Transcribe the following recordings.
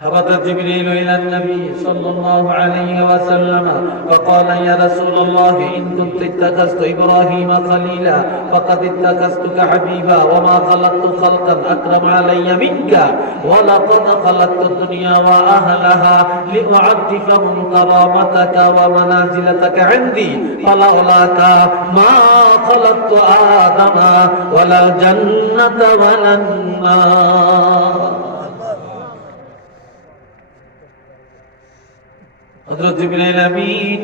هبط جبريل إلى النبي صلى الله عليه وسلم فقال يا رسول الله إن كنت اتخذت إبراهيم خليلا فقد اتخذتك حبيبا وما خلقت خلقا أكرم علي منك ولقد خلقت الدنيا وأهلها لأعرفهم كرامتك ومنازلتك عندي فلولاك ما خلقت آدم ولا الجنة ولا النار হযরত জিবরাইল আমিন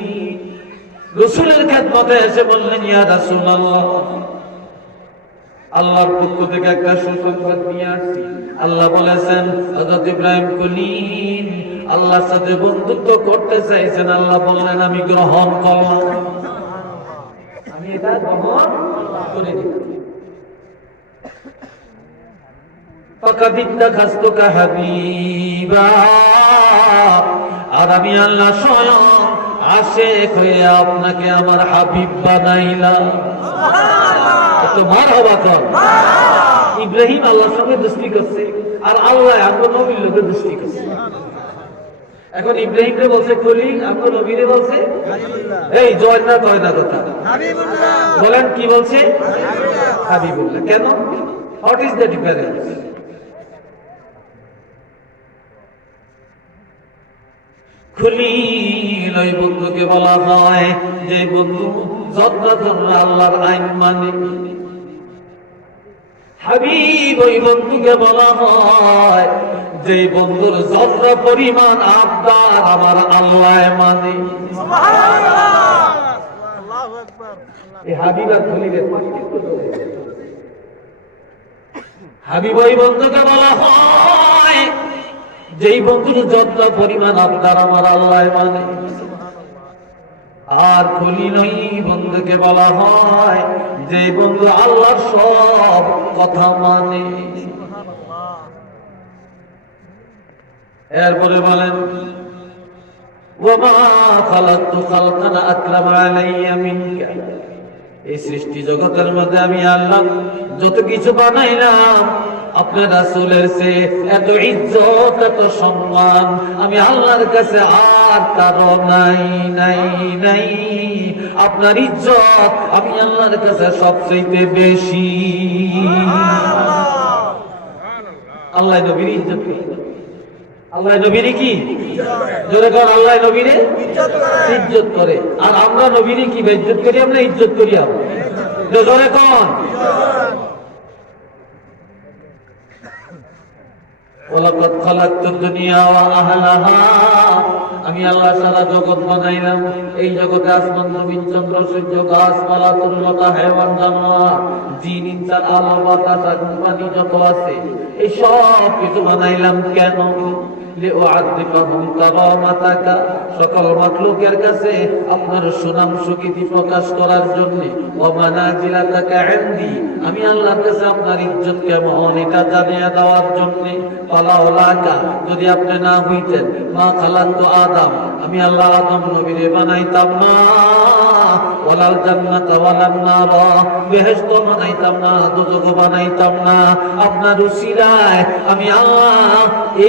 রাসূলের খেদমতে এসে বললেন ইয়া রাসূলুল্লাহ আল্লাহর পক্ষ থেকে একটা সুসংবাদ নিয়ে আসছি আল্লাহ বলেছেন হযরত ইব্রাহিম কলিম আল্লাহর সাথে বন্ধুত্ব করতে চাইছেন আল্লাহ বললেন আমি গ্রহণ করলাম আমি এটা গ্রহণ করে নিলাম ফাকাদ ইত্তাখাযতুকা হাবিবা আর আমি আল্লাহ স্বয়ং আশিক হয়ে আপনাকে আমার হাবিব বানাইলাম তো মারহাবা কর ইব্রাহিম আল্লাহর সঙ্গে দোস্তি করছে আর আল্লাহ আমার নবীর লোকে দোস্তি করছে এখন ইব্রাহিমকে বলছে খলিল আমার নবীরে বলছে এই জয় না কয় না কথা হাবিবুল্লাহ বলেন কি বলছে হাবিবুল্লাহ কেন what is the difference Khalil ওই বন্ধুকে বলা হয় যে বন্ধু যতটা আল্লাহর আইন মানে হাবিব ওই বন্ধুকে বলা হয় যে বন্ধুর যতটা পরিমাণ আবদার আমার আল্লাহ মানে আল্লাহু আকবার এই হাবিব আর খলিলের পার্থক্য হাবিব ওই বন্ধুকে বলা হয় যেই বন্ধুর যত পরিমাণ আপনার আমার আল্লাহ মানে আর খলিল ওই বন্ধুকে বলা হয় যে বন্ধু আল্লাহর সব কথা মানে এরপরে বলেন ওমা খালাকতু খালকান আকরাম আলাইয়া মিনকা এই সৃষ্টি জগতের মধ্যে আমি আল্লাহ যত কিছু বানাইলাম আপনার রাসূলের চেয়ে এত ইজ্জত এত সম্মান আমি আল্লাহর কাছে আর কারো নাই নাই নাই আপনার ইজ্জত আমি আল্লাহর কাছে সবচেয়ে বেশি আল্লাহ নবীর ইজ্জত করে আল্লাহ নবীর কি জোরে কর আল্লাহ নবীর ইজ্জত করে আর আমরা নবীর কি বেইজ্জত করি আমরা ইজ্জত করি আমরা জোরে কর ওয়ালাকাদ খালাকতুদ দুনিয়া ওয়া আহলাহা আমি আল্লাহ সারা জগৎ বানাইলাম এই জগতে আসমান জমিন চন্দ্র সূর্য গাছপালা তরুলতা হায়াওয়ান জানোয়ার জিন ইনসান আলো বাতাস আগুন পানি যত আছে এই সব কিছু বানাইলাম কেন লিউআযিবাহুম কারামাতাকা সকল মাখলুকের কাছে আপনার সুনাম সুকীর্তি প্রকাশ করার জন্য ওয়া মানাজিলাতাকা ইনদি আমি আল্লাহর কাছে আপনার ইজ্জত কেমন এটা জানিয়ে দেওয়ার জন্য ফালাউলাকা যদি আপনি না হইতেন মা খালাকতু আদম আমি আল্লাহ আদম নবীরে বানাইতাম না ওয়ালাল জান্নাতা ওয়ালান নার বেহেশত বানাইতাম না দোজখ বানাইতাম না আপনার উসিলায় আমি আল্লাহ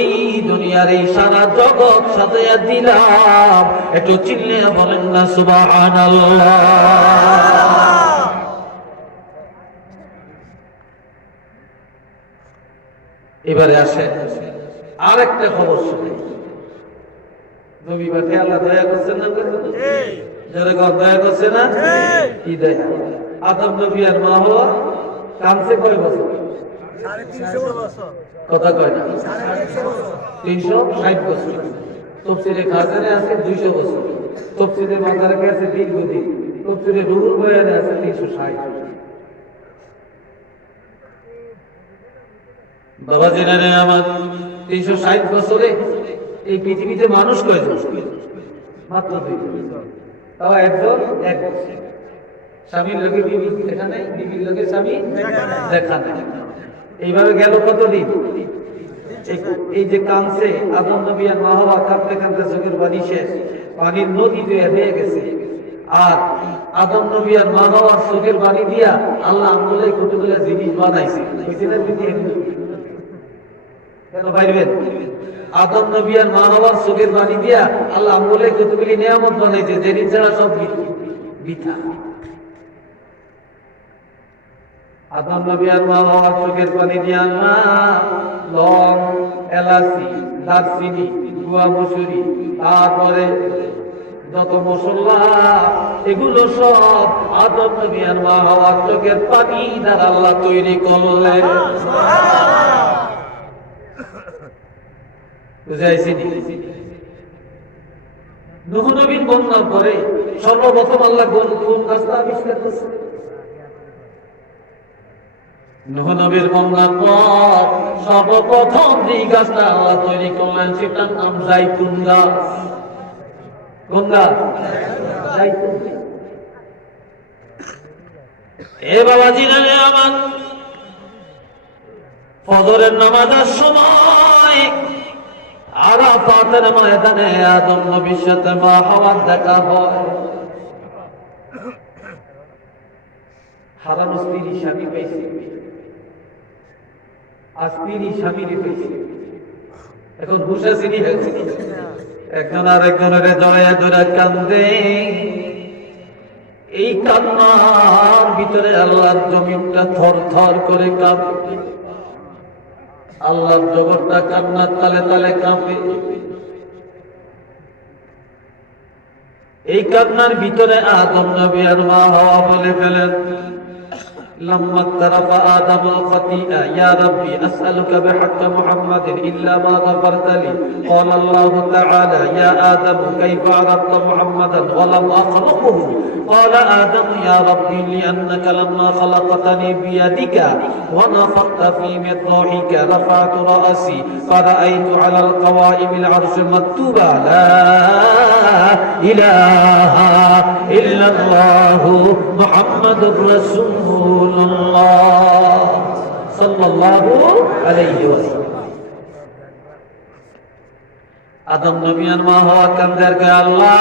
এই দুনিয়ার এই সারা জগৎ সাজায়া দিলাম একটু চিল্লে বলেন না সুবহানাল্লাহ এবারে আসেন আরেকটা খবর শুনে নবী বাতে আল্লাহ দয়া করছেন না যারা দয়া করছে না কি দয়া আদম নবী আর মা হওয়া কামসে কয় বছর 350 বছর কথা কয় না 360 বছর তাফসীরে খাজানে আছে 200 বছর তাফসীরে মাদারকে আছে দীর্ঘদিন তাফসীরে রুহুল বয়ানে আছে 360 বাবা জেনে আমার 360 বছরে এই পৃথিবীতে মানুষ কয়জন মাত্র 2 তাও একজন এক স্বামীর লোকে বিবি দেখা নাই বিবির লোকে স্বামী দেখা নাই এইভাবে গেল কতদিন এই যে কাঁদছে আদম নবী আর মা হওয়া কাঁদতে কাঁদতে চোখের পানি শেষ পানির নদী তৈরি হয়ে গেছে আর আদম নবী আর মা হওয়ার চোখের পানি দিয়া আল্লাহ আমলে কতগুলো জিনিস বানাইছে কেন পাইবেন? আদম নবী আর মা বাবার চোখের পানি দিয়া আল্লাহ বলে কতগুলি নিয়ামত বানাইছে, যে ছাড়া সব বৃথা। আদম নবী আর মা বাবার চোখের পানি দিয়া লং, এলাচি, দারচিনি, গুয়া মসুরি, তারপরে যত মশলা, এগুলো সব আদম নবী আর মা বাবার চোখের পানি দ্বারা আল্লাহ তৈরি করলেন। বুঝাইছি? নূহ নবীর বন্যার পরে সর্বপ্রথম আল্লাহ কোন গাছটা আবিষ্কার করছে? নূহ নবীর বন্যার পর সর্বপ্রথম যে গাছটা আল্লাহ তৈরি করলেন সেটার নাম জাইতুন গাছ। কোন গাছ? জাইতুন। এ বাবাজি জানে আমার ফজরের নামাজের সময় আরাফাতের ময়দানে আদম নবীর সাথে মা হাওয়ার দেখা হয়। হারানো স্ত্রী স্বামী পেয়েছে, আর স্ত্রী স্বামীরই পেয়েছে। এখন হুশা চিনি হয়েছে, একজন আর একজনের জড়াইয়া ধরে কান্দে। এই কান্নার ভিতরে আল্লাহর জমিনটা থর থর করে কাঁপে, আল্লাহর জগৎটা কান্নার তালে তালে কাঁপে। এই কান্নার ভিতরে আদম নবী আর মা হাওয়া বলে ফেলেন, لما اقترف آدم الخطيئة يا ربي أسألك بحق محمد إلا ما غفرت لي. قال الله تعالى يا آدم كيف عرفت محمدا ولم أخلقه؟ قال آدم يا ربي لأنك لما خلقتني بيدك ونفخت في من روحك رفعت رأسي فرأيت على القوائم العرش مكتوبا لا إله إلا الله محمد رسول الله صلى الله عليه وسلم. আদম নবী আর মা হাওয়া কান্দার কে আল্লাহ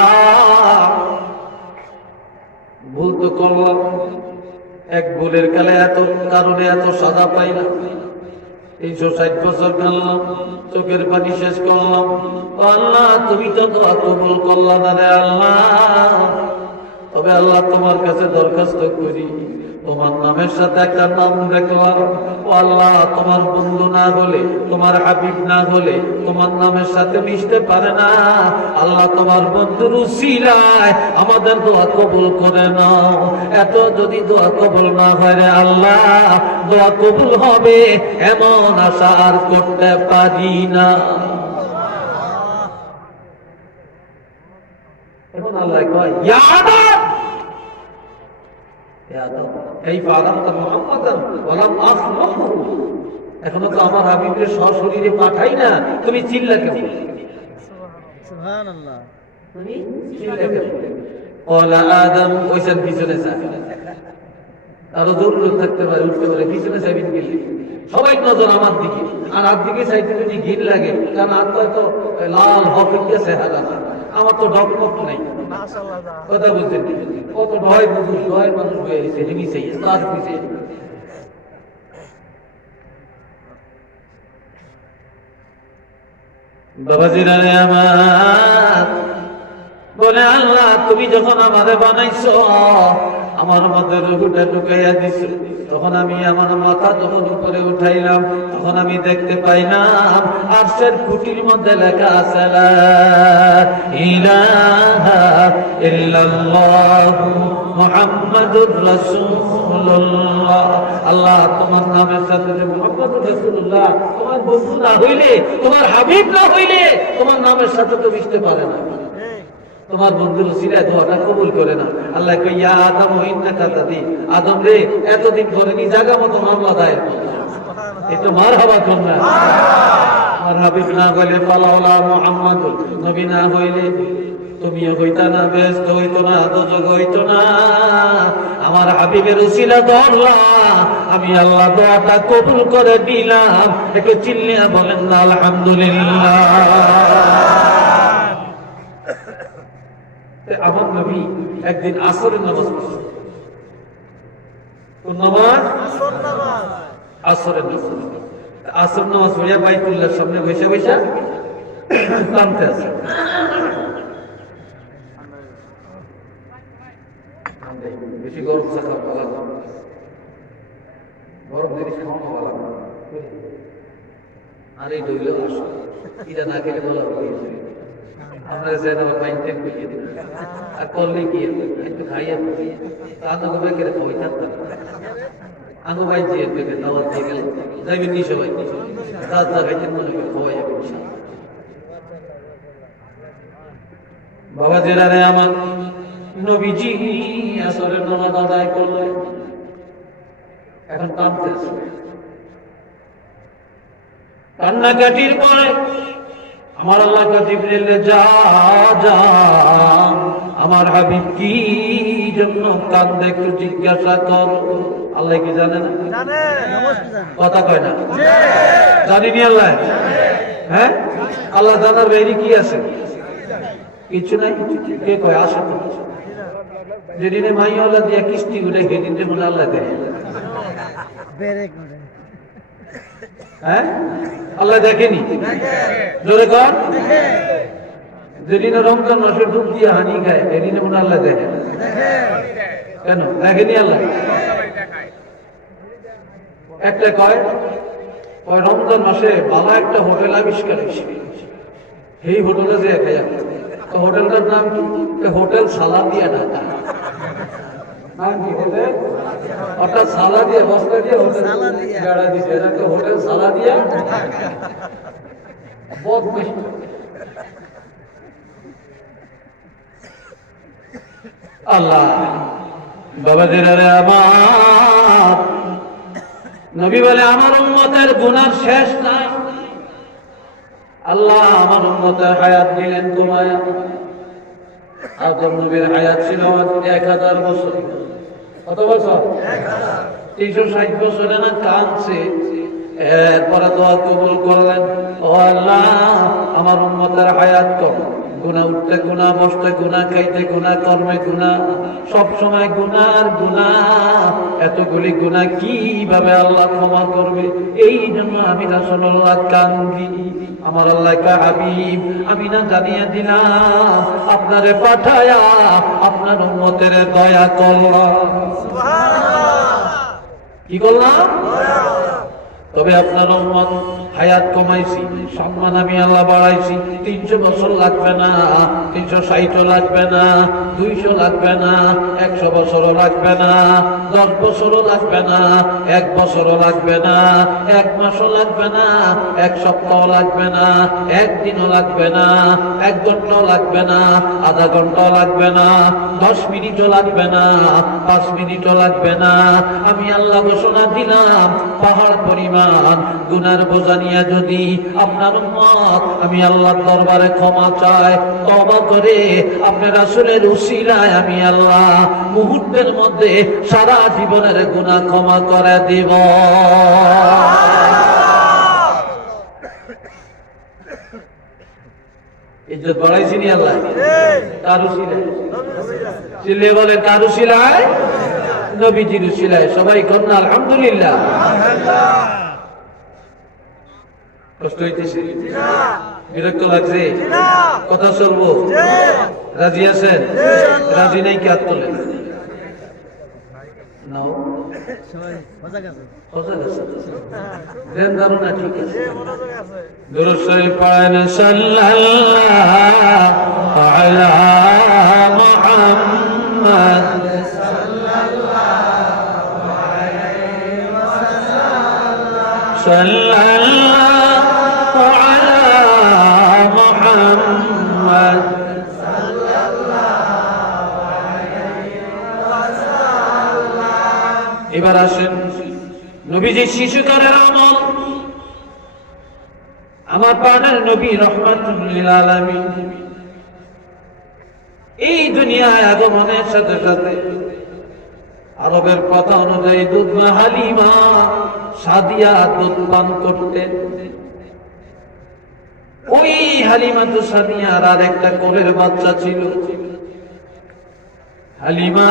ভুল তো করলাম, এক ভুলের কালে এত কারণে এত সাজা পাইলাম। 360 বছর কাঁদলাম, চোখের পানি শেষ করলাম। আল্লাহ তুমি তো দোয়া কবুল করলা না রে আল্লাহ। তবে আল্লাহ তোমার কাছে দরখাস্ত করি, তোমার নামের সাথে একটা নাম দেখলাম। ও আল্লাহ, তোমার বন্ধু না হলে, তোমার হাবিব না হলে তোমার নামের সাথে মিশতে পারে না। আল্লাহ তোমার বন্ধুর উসিলায় আমাদের দোয়া কবুল করে নাও। এত যদি দোয়া কবুল না হয় রে আল্লাহ, দোয়া কবুল হবে এমন আশা আর করতে পারি না। এখন আল্লাহ কয় ইয়া আদম, এখনো তো আমার হাবিবের সশরীরে পাঠাই না, তুমি চিল্লা কেন? সুবহানাল্লাহ, তুমি চিল্লা কেন? ওলা আদম ওইসব পিছনে যা, আরো জরুরত থাকতে পারে, উঠতে পারে, পিছনে যাবেন গেলে সবাই নজর আমার দিকে, আর আর দিকে চাইতে যদি ঘিন লাগে, কারণ আর তো লাল হকিকে চেহারা, আমার তো ডকমক নাই। কথা বলতে কত ভয় বুঝুন, ভয় মানুষ হয়ে গেছে, নিচেই তার পিছিয়ে। বাবাজিরা রে আমার, বলে আল্লাহ তুমি যখন আমারে বানাইছো, আমার মধ্যে রুহুটা ঢুকাইয়া দিছো, তখন আমি আমার মাথা যখন উপরে উঠাইলাম, তখন আমি দেখতে পাইলাম আরশের খুঁটির মধ্যে লেখা আছে লা ইলাহা ইল্লাল্লাহু মুহাম্মাদুর রাসূলুল্লাহ। আল্লাহ তোমার নামের সাথে যে মুহাম্মাদুর রাসূলুল্লাহ, তোমার বন্ধু না হইলে, তোমার হাবিব না হইলে তোমার নামের সাথে তো মিশতে পারে না। তোমার বন্ধুর উসিলায় দোয়াটা কবুল করে না। আল্লাহ কই ইয়া আদম ইন্নাকা তাদি, আদম রে এতদিন পরে নি জায়গা মতো মামলা দায়ের করলা, একটু মারহাবা কর না। আর হাবিব না হইলে ফালাউলা মুহাম্মাদুল, নবী না হইলে তুমিও হইতা না, ব্যস্ত হইতো না, দোজখ হইতো না। আমার হাবিবের উসিলা ধরলা, আমি আল্লাহ দোয়াটা কবুল করে দিলাম। একটু চিল্লিয়া বলেন না আলহামদুলিল্লাহ। আমার নবী একদিন আসরের নামাজ পড়ছেন। কোন নামাজ? আসরের নামাজ। আসর নামাজ পড়িয়া বাইতুল্লাহর সামনে বসে বসে কাঁদতে আছে। বেশি গরম থাকা ভালো, গরম জিনিস খাওয়ানো ভালো। আর এই দইল এটা না খেলে বলা আমরা আমার বাইনতে খুঁজে দিই আর করলে কি একটু খাইয়া আগে কেটে খাওয়াই থাকতাম। আগে বাইন দিয়ে দাওয়াত দিয়ে গেলে যাইবেন নি সবাই রাস্তা খাইতেন মনে করে খাওয়াই যাবে। বাবা জেরারে আমার নবীজি আসরের নামাজ আদায় করলেন, এখন কাঁদতেছে। কান্নাকাটির পরে আমার আল্লাহ জিবরিল যা যা আমার হাবিব কি জন্য কান্দে একটু জিজ্ঞাসা কর। আল্লাহ কি জানে না? কথা কয় না? জানিনি আল্লাহ? হ্যাঁ, আল্লাহ জানার বাইরে কি আছে? কিছু নাই। কে কয় আসে? যেদিনে মাইওয়ালা দিয়া কিস্তি উঠে সেদিন যে মনে আল্লাহ দেয়। হ্যাঁ, আল্লাহ দেখেনি? জোরে কর। যেদিনে রমজান মাসে ডুব দিয়ে হানি খায় সেদিনে মনে আল্লাহ দেখে। কেন দেখেনি আল্লাহ? একটা কয় রমজান মাসে ভালো একটা হোটেল আবিষ্কার হয়েছে, এই হোটেলে যে খাইয়া। হোটেলটার নাম কি? হোটেল সালাদিয়া ঢাকা। নাম কি হোটেল? অর্থাৎ সালাদিয়া বস্তা দিয়ে হোটেল বেড়া দিচ্ছে, হোটেল সালাদিয়া। আল্লাহ বাবাদের আমার নবী বলে আমার উম্মতের গুনাহ শেষ নাই। আল্লাহ আমার উম্মতের হায়াত দিলেন তোমায়। আদম নবীর হায়াত ছিল 1000 বছর। কত বছর? 360 বছরে না কাঁদছে। এরপরে দোয়া কবুল করলেন, ও আল্লাহ আমার উম্মতের হায়াত কম। গুনাহ উঠতে গুনাহ, বসতে গুনাহ, খাইতে গুনাহ, কর্মে গুনাহ, সব সময় গুনাহ আর গুনাহ। এতগুলি গুনাহ কিভাবে আল্লাহ ক্ষমা করবে? এই জন্য আমি রাসূলুল্লাহ কান্দি। আমার আল্লাহ কা হাবিব আমি না জানিয়ে দিলাম আপনারে পাঠায়া আপনার উম্মতের দয়া করলাম। সুবহানাল্লাহ। কি করলাম? তবে আপনার উম্মত হায়াত কমাইছি, সম্মান আমি আল্লাহ বাড়াইছি। 300 বছর লাগবে না, 360 লাগবে না, 200 লাগবে না, 100 বছরও লাগবে না, 10 বছরও লাগবে না, 1 বছরও লাগবে না, 1 মাসও লাগবে না, 1 সপ্তাহ লাগবে না, 1 দিনও লাগবে না, 1 ঘন্টাও লাগবে না, আধা ঘন্টাও লাগবে না, 10 মিনিটও লাগবে না, 5 মিনিটও লাগবে না। আমি আল্লাহ ঘোষণা দিলাম পাহাড় পরিমাণ গুনার বোঝা নিয়ে যদি আপনার উম্মত আমি আল্লাহর দরবারে ক্ষমা চায়, তওবা করে আপনার রাসূলের উসিলায় আমি আল্লাহ মুহূর্তের মধ্যে সারা জীবনের গুনাহ ক্ষমা করে দেব। ইজ্জত বাড়াইছি নি আল্লাহ? কার উসিলায়? চিল্লে বলে কার উসিলায়? নবীজির উসিলায়। সবাই করেন আলহামদুলিল্লাহ। কষ্ট হইতেছে? বিরক্ত লাগছে? কথা চলবো? রাজি আছেন? রাজি নাই কি হাত তোলেন? দুরূদ শরীফ পড়েন সাল্লাল্লাহু আলা মুহাম্মদ সাল্লাল্লাহু আলা মুহাম্মদ। এবার আসেন নবীজি শিশুকালের আমল। আমার প্রাণের নবী রাহমাতুল লিল আলামিন এই দুনিয়ায় আগমনের সাথে সাথে আরবের কথা অনুযায়ী দুধ মা হালিমা সাদিয়া দুধ পান করতেন। ওই হালিমা তো সাদিয়ার আর একটা কোলের বাচ্চা ছিল। হালিমা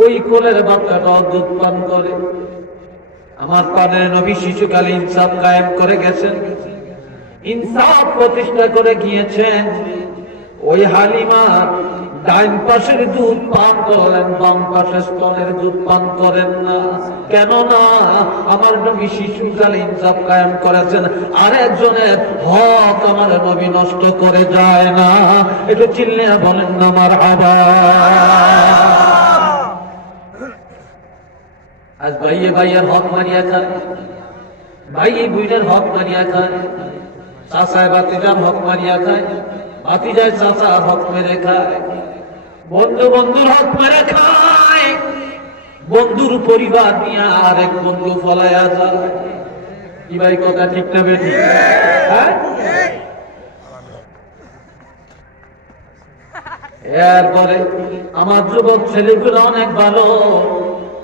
ওই কোলের বাচ্চাটা দুধ পান করে। আমার প্রাণের নবী শিশুকালে ইনসাফ কায়েম করে গেছেন, ইনসাফ প্রতিষ্ঠা করে গিয়েছেন। ওই হালিমা ডাইন পাশের দুধ পান করেন, বাম পাশের স্তনের দুধ পান করেন না। কেননা আমার নবী শিশুকালে ইনসাফ কায়েম করেছেন, আর একজনের হক আমার নবী নষ্ট করে যায় না। একটু চিল্লে বলেন না মারহাবা। আজ ভাইয়ে ভাইয়ের হক মারিয়া খায়, ভাইয়ে বুইনের হক মারিয়া খায়, চাচায় বাতিজার হক মারিয়া খায়, ভাতিজায় চাচার হক মেরে খায়, বন্ধু বন্ধুর হক মেরে খায়, বন্ধুর পরিবার নিয়ে আরেক বন্ধু ফলাইয়া যায়। কি ভাই কথা ঠিক না বেঠিক? হ্যাঁ, এরপরে আমার যুবক ছেলেগুলো অনেক ভালো,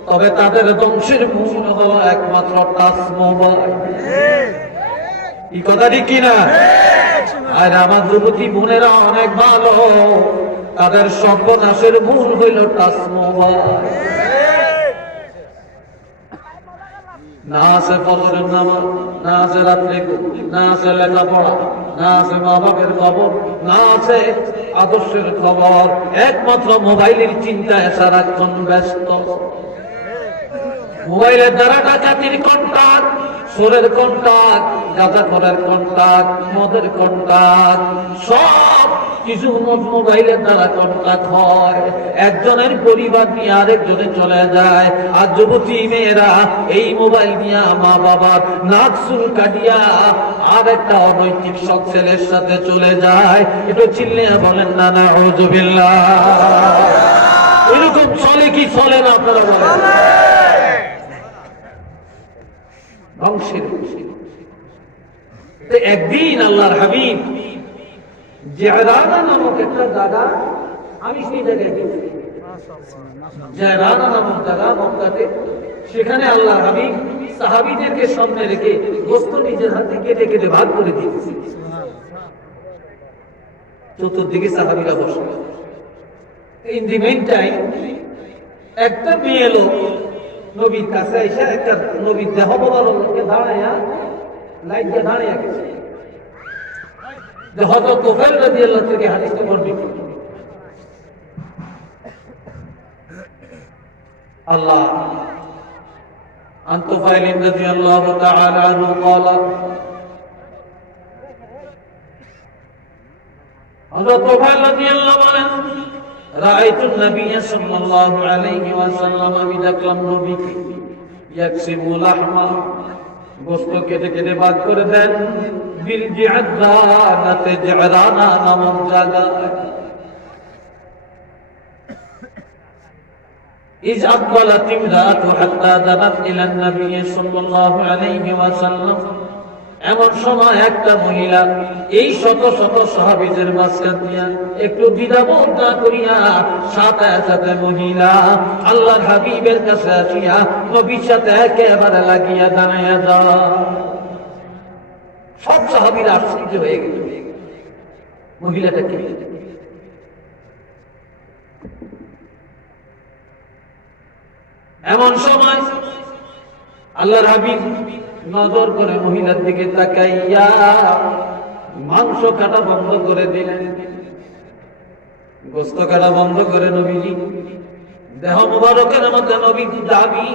তবে তাদের বংশের মূল হলো একমাত্র টাচ মোবাইল। এই কথা ঠিক কিনা? আর আমার যুবতী বোনেরা অনেক ভালো, তাদের সর্বনাশের মূল হইল টাচ মোবাইল। না আছে ফজরের নামাজ, না আছে রাত্রে, না আছে লেখাপড়া, না আছে মা বাপের খবর, না আছে আদর্শের খবর, একমাত্র মোবাইলের চিন্তায় সারাক্ষণ ব্যস্ত। মোবাইলের দ্বারা ডাকাতির কন্টাক্ট, সোরের কন্টাক্ট, গাঁজাখোরের কন্টাক্ট, মদের কন্টাক্ট, সব কিছু মোবাইলের দ্বারা কন্টাক্ট হয়। একজনের পরিবার নিয়ে আরেকজনে চলে যায়। আর যুবতী মেয়েরা এই মোবাইল নিয়ে মা বাবার নাক চুল কাটিয়া আর একটা অনৈতিক সৎ ছেলের সাথে চলে যায়। একটু চিল্লে বলেন না নাউযুবিল্লাহ। এরকম চলে কি চলে না আপনারা বলেন? ধ্বংসের একদিন আল্লাহর হাবিব জিরানা নামক একটা জায়গা, আমি সেই জায়গায় গেছি, জিরানা নামক জায়গা মক্কাতে। সেখানে আল্লাহর হাবিব সাহাবীদেরকে সামনে রেখে গোশত নিজের হাতে কেটে কেটে ভাগ করে দিয়েছে। চতুর্দিকে সাহাবীরা বসে। ইন দি মেইন টাইম একটা মেয়ে লোক নবীর কাছে এসে একটা নবীর দেহ মোবারককে দাঁড়াইয়া লাইটে দাঁড়িয়ে গেছে। হযরত তুফাইল রাদিয়াল্লাহু থেকে হাদিসটি বর্ণিত। আল্লাহ আন তুফাইল রাদিয়াল্লাহু তাআলা আনহু قال হযরত তুফাইল রাদিয়াল্লাহু বলেন রাআইতু নবিয়্য সাল্লাল্লাহু আলাইহি ওয়াসাল্লাম, আমি দেখলাম নবীকে ইয়াকসিমু লাহমা, গোশত কেটে কেটে ভাগ করে দেন, বিল জিআদানাতে, জিরানা নামক জায়গায়। ইজ আকবালাত ইমরাতু হাত্তা দানাত ইলা নবিয়্য সাল্লাল্লাহু আলাইহি ওয়াসাল্লাম, এমন সময় একটা মহিলা এই শত শত সাহাবীদের মাঝখান দিয়া একটু দ্বিধাবোধ না করিয়া সাথে সাথে মহিলা আল্লাহর হাবিবের কাছে আসিয়া নবীর সাথে একেবারে লাগিয়া দাঁড়াইয়া যায়। সব সাহাবীরা আশ্চর্য হয়ে গেল, মহিলাটা কে? এমন সময় আল্লাহর হাবিব নজর করে মহিলার দিকে তাকাইয়া মাংস কাটা বন্ধ করে দিলেন, গোশত কাটা বন্ধ করে নবীজি দেহ মুবারকের মধ্যে নবীর দাবি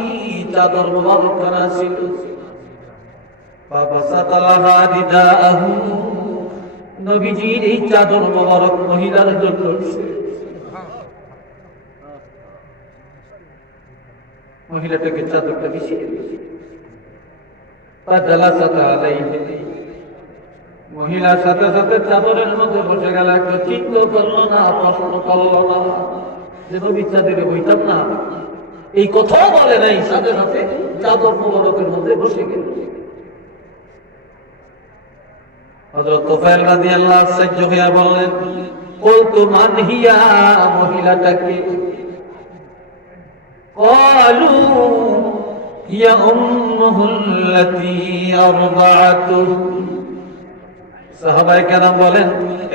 চাদর মুবারক করা ছিল। নবীজির এই চাদর মুবারক মহিলার জন্য মহিলাটাকে চাদরটা বিছিয়ে দিয়েছে। মহিলার সাথে সাথে চাদরের মধ্যে বসে গেল। একটা চিন্তা করলো না, প্রশ্ন করলো না যে নবীর চাদরে বইতাম না, এই কথাও বলে নাই, সাথে সাথে চাদর মোবারকের মধ্যে বসে গেল। হযরত তুফাইল রাদিয়াল্লাহু আনহু আশ্চর্য হইয়া বললেন, কুলতু মান হিয়া, মহিলাটাকে? ক্বালু হিয়া উম্মুহুল্লাতী আরদাআতুহু। সাহাবায়ে কেরাম বলেন,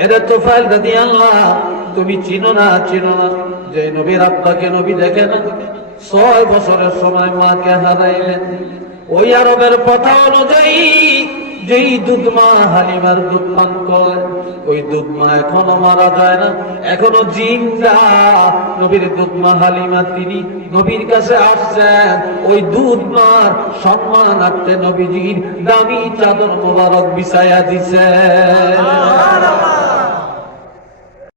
এরে তুফাইল রাদিয়াল্লাহু, তুমি চিনো না যে নবীর আব্বাকে নবী দেখে না? 6 বছরের সময় মাকে হারাইলেন, ওই আরবের প্রথা অনুযায়ী যেই দুধ মা হালিমার দুধ পান করে, ওই দুধ মা এখনো মারা যায় না, এখনো জিন্দা। নবীর দুধ মা হালিমা তিনি নবীর কাছে আসছেন, ওই দুধ মার সম্মানার্থে নবীজির দামি চাদর মোবারক বিছায়া দিছেন।